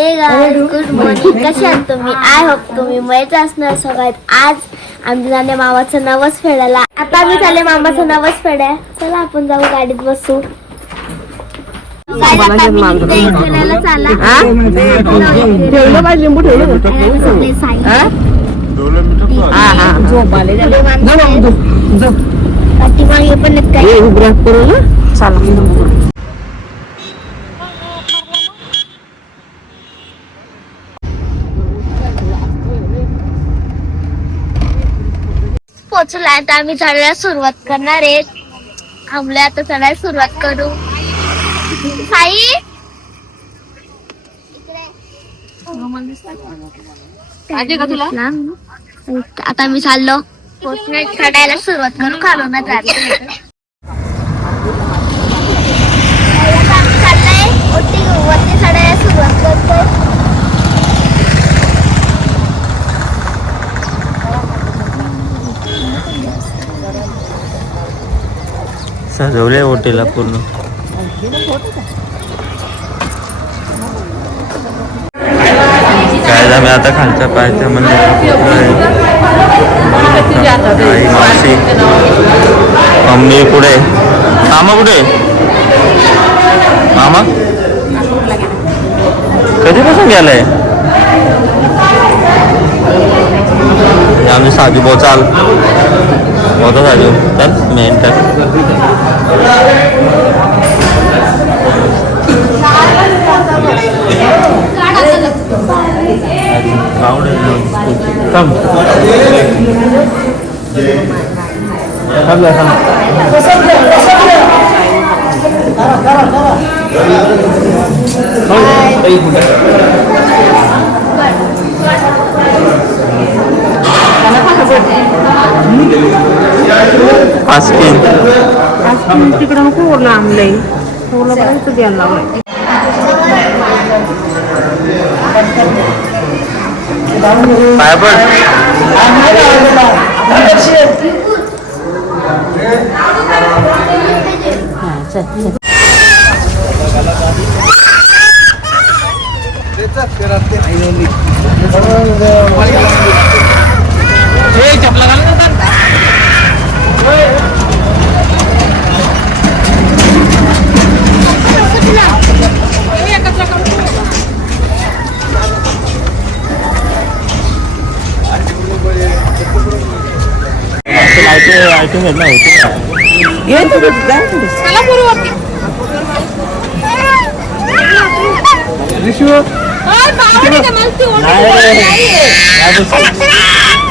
हे good morning कसे आहात तुम्ही? आय होप तुम्ही मजेत असणार. सगळ्यात आज आम्ही झाले मामाचं नवस फेडायला. आता आम्ही झाले मामाचं नवस फेडाय. चला आपण जाऊ गाडीत बसू. फिरायला चाला. ठेवलं पाहिजे लिंबू ठेवलं. सगळे साई. हा? हा झोप आले पाठीमागे पण आहेत काही. उभ्या करू ना. चला. पोचला आता आम्ही चढायला सुरुवात करणार आहे. थांबले आता चढायला सुरुवात करू. साई? आता मी चाललो. चढायला सुरुवात करू. खालून चाललंय वरती वरती चढायला सुरुवात करतोय सजवले हॉटेलला पूर्ण. काय आम्ही आता खालच्या पायच्या मंदिरात मावशी. मम्मी कुठे? मामा कुठे? मामा? कधीपासून गेलाय? आम्ही साजू మొదలగు ten main ten Come. Come, come. Come. Come. आस्किन. तिकडं नको लांबलंय थोडं पर्यंत द्यायला लावलंय लाईटिंग लाईटिंग आहेत ना होती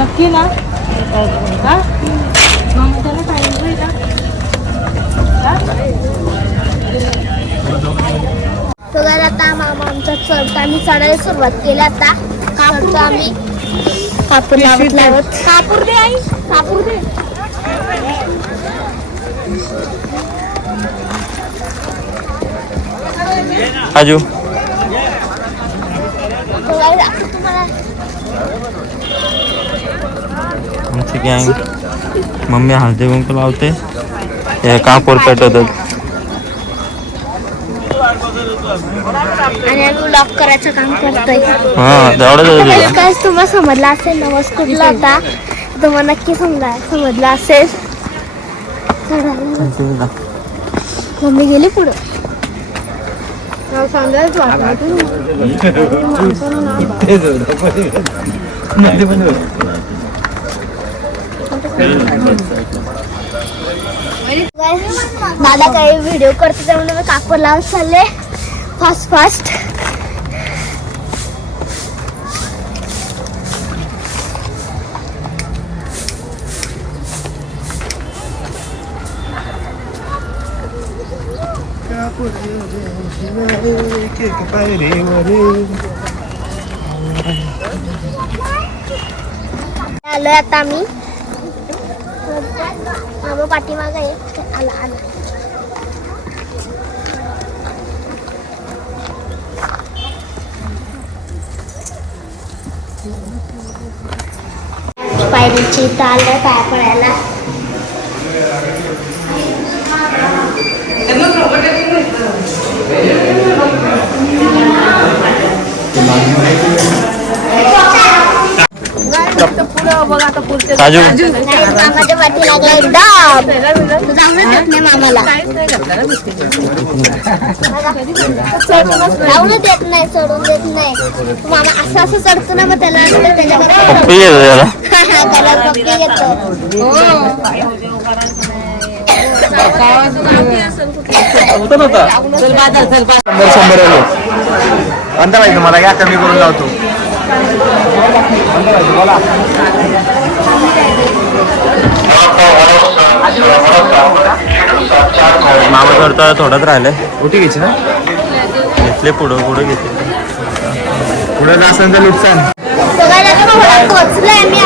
नक्की ना. हा? मग त्याला सांगितलं होईल ना? आता मामा आमचा चढतो आम्ही चढायला सुरुवात केली आता. चढतो आम्ही कापूर लावत लावत. कापूर दे आई. कापूर दे. आजू. तुम्हाला आमची गँग मम्मी हळदी कुंकू लावते. हे कापूर पेटवतात. आणि आम्ही लॉक करायचं काम करतोय. हा काय तुम्हाला समजला असेल होता तुम्हाला नक्की समजा समजला असेल. मम्मी गेली पुढं. सांगायचं. दादा काही व्हिडिओ करते त्यामुळे मी कापड लावून चालले. फास्ट फास्ट एक आलोय आता आम्ही. मामा पाठीमाग आहे. आला आला. पायरीची ताल काय पाय पडायला. साजू मामाच्या पाठी लागला एकदम. तू जाऊनच देत नाही मामाला. देत नाही सोडून देत नाही. मामा असं असं चढतो ना मग त्याला येतो पप्पी शंभर शंभर आलो मला या कमी करून लावतो. मामा करता थोडंच राहिलंय ओटी घ्यायची ना? घेतले पुढं पुढं घेतले. पुढे तर नुकसान. बघायला मला पोचलोय मी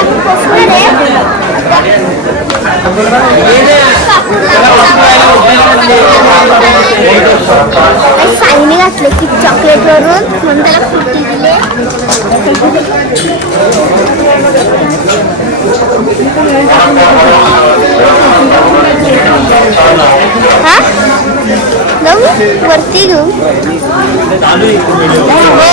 रे. साईने घातले की चॉकलेट वरून म्हणून त्याला फ्रुटी दिले. हा? जाऊ वरती घेऊ. हो.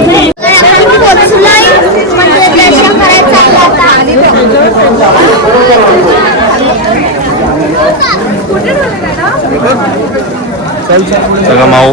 ते पूर्ण करा आपण पोचलोय म्हणजे दर्शन करायचं आहे सगळं माऊ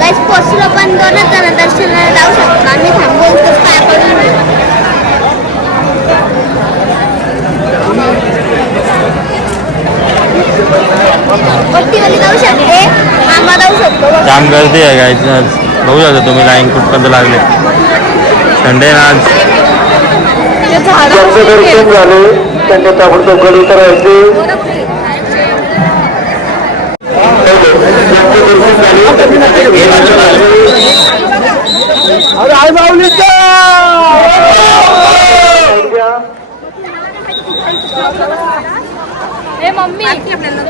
गाईस पोचलो पण दोनच जण दर्शनाला जाऊ शकतो. आम्ही थांबू इथंच पाय पडून. मोठीवाली जाऊ शकते. मामा जाऊ शकतो. जाम गर्दी आहे गायची आज बघू शकता तुम्ही लाईन कुठपर्यंत लागले. संडे ना आज. ज्यांचे दर्शन झाले. त्यांच्या ताबडतोब गडी करायचे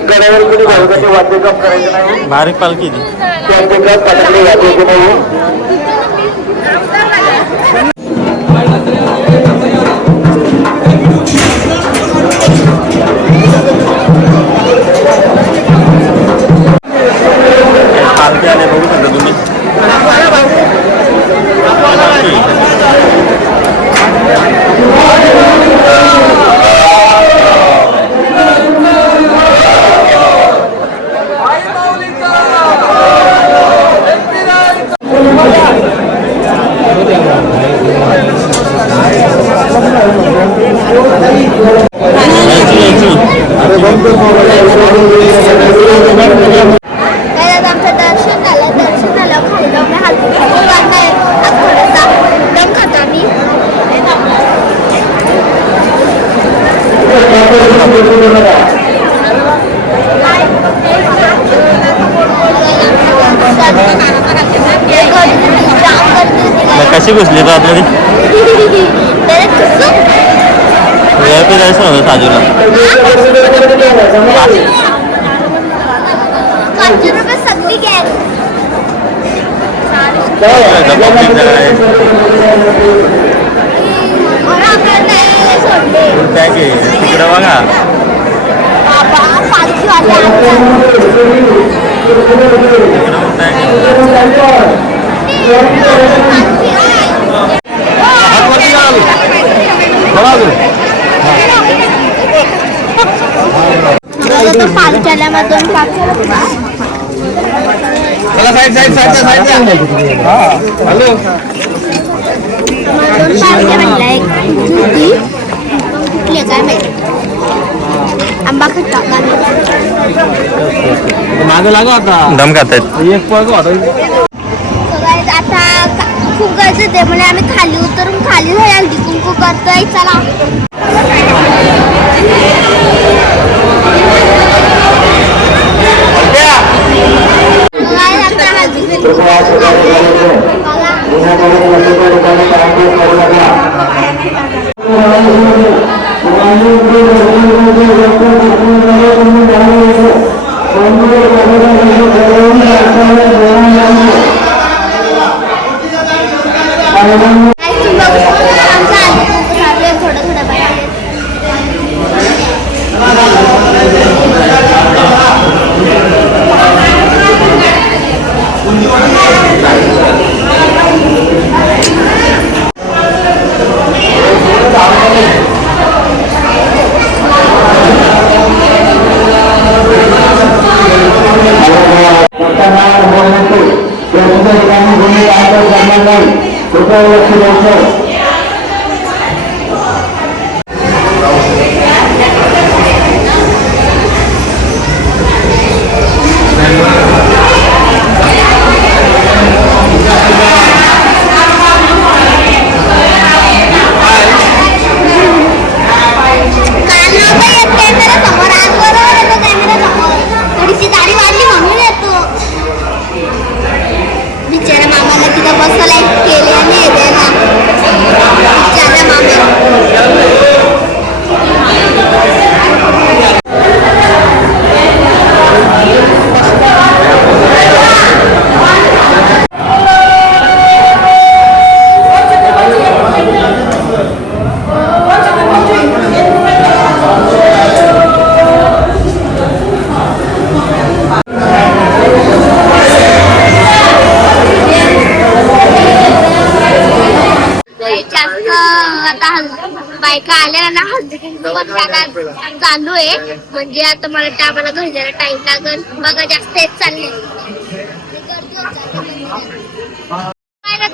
गडावर कोणी भाऊकाचे वाद्यक्रम करायचे नाही बारीक पालखी ती त्यांचे गट पकडले वाजवायचे नाही पालखी आले बघू शकता तुम्ही यायची, यायची. काय आज आमचं दर्शन झालं दर्शन झालं खाली जाऊन हलकी बांधाय थोडासा दम खातो आम्ही मग कशी घुसली तू आतमध्ये त्याला कसं पी जायचं होतं साजूला पाचशे रुपये सगळी गॅस पब्लिक जागा आहे मला आपल्याला नाही सोडले काय की तिकडे बघा बाबा पाचशे वाले आमच्या. तिकडे पण काय की. माझं तर चला side side side side hello. आहे मागे लागो आता. दम खातायत एक पळगो आता. आता खूप गरज येते म्हणजे आम्ही खाली उतरून खाली हळदी कुंकू करतोय. चला काय आता हळदी जास्त आता बायका आल्या ना हळदी पण त्याला चालू आहे. म्हणजे आता मला त्या मला घरी जायला टाइम लागेल. बघा जास्त येत चालले.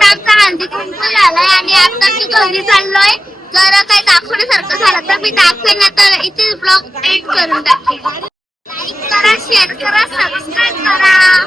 आमचा हल्दी कुंकू झालाय आणि आता मी घरी चाललोय. जर काही दाखवण्यासारखं झालं तर मी दाखवेन. आता तर इथे ब्लॉग एड करून टाकेन. लाईक करा शेअर करा सबस्क्राईब करा.